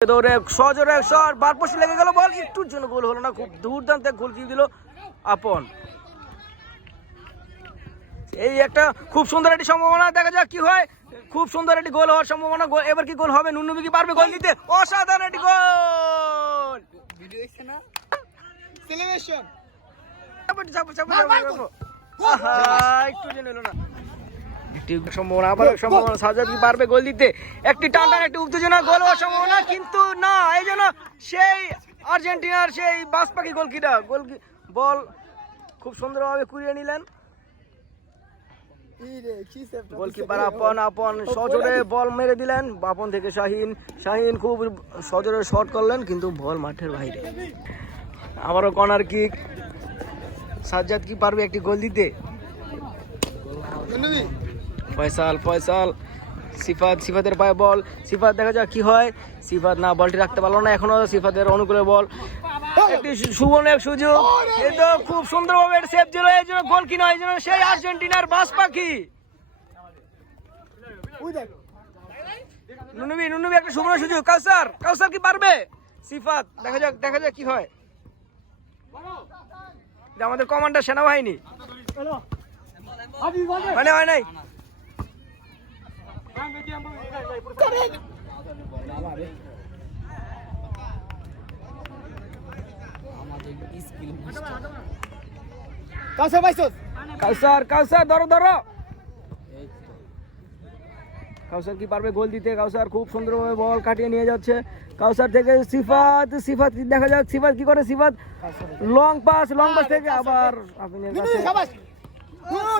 দৌড়ে সজোরে শট বারপোষে লেগে গেল বল একটুর জন্য গোল হলো না খুব দুর্দান্ত গোল কি দিল আপন। এই একটা খুব সুন্দর একটি সম্ভাবনা দেখা যাক কি হয়। খুব সুন্দর একটি গোল হওয়ার সম্ভাবনা এবার কি গোল হবে? নুনুবি কি পারবে গোল দিতে? অসাধারণ একটি গোল! সেলিব্রেশন একটু জন্য এলো না। সম্ভাবনা আবার সম্ভাবনা সাজাদ কি পারবে গোল দিতে? একটি একটি উত্তেজনা গোল হওয়ার সম্ভাবনা কিন্তু না এই জন্য সেই আর্জেন্টিনার সেই বাস পাখি গোলকিটা গোল বল খুব সুন্দরভাবে কুড়িয়ে নিলেন। গোলকিপার আপন আপন সজোরে বল মেরে দিলেন। বাপন থেকে শাহিন শাহিন খুব সজোরে শট করলেন কিন্তু বল মাঠের বাইরে। আবারও কর্নার কিক সাজ্জাদ কি পারবে একটি গোল দিতে? ফয়সাল ফয়সাল। সিফাত সিফাতের পায়ে বল। সিফাত দেখা যাক কি হয়। সিফাত না বলটি রাখতে পারল না এখনও। সিফাতের অনুকূলে বল। একটি সুবর্ণ এক সুযোগ। এই তো খুব সুন্দরভাবে সেভ ছিল। এই জন্য গোল কি নয়? এই জন্য সেই আর্জেন্টিনার বাস পাখি। নুনুবি নুনুবি একটা সুবর্ণ সুযোগ। কাউসার কাউসার কি পারবে? সিফাত দেখা যাক দেখা যাক কি হয়। যে আমাদের কমান্ডার সেনাবাহিনী। মানে হয় নাই? কাছে পাইছস কাউসার কাউসার ধরো ধরো। কাউসার কি পারবে গোল দিতে? কাউসার খুব সুন্দরভাবে বল কাটিয়ে নিয়ে যাচ্ছে। কাউসার থেকে সিফাত সিফাত দেখা যাক সিফাত কি করে Sifat? Long pass long pass থেকে আবার আপনার নুনবি কাছে শাবাশ নুনবি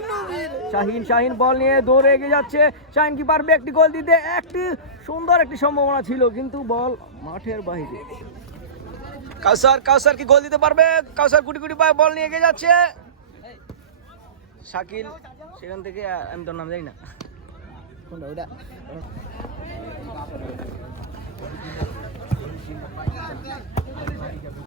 শাহিন শাহিন বল নিয়ে দৌড়ে এগিয়ে যাচ্ছে। শাহিন কি পারবে একটি গোল দিতে একটি সুন্দর একটি সম্ভাবনা ছিল, কিন্তু বল মাঠের বাইরে। কাউসার কাউসার কি গোল দিতে পারবে? কাউসার গুটি গুটি পায়ে বল নিয়ে এগিয়ে যাচ্ছে। শাকিল, সেখান থেকে আমি তোর নাম জানি না।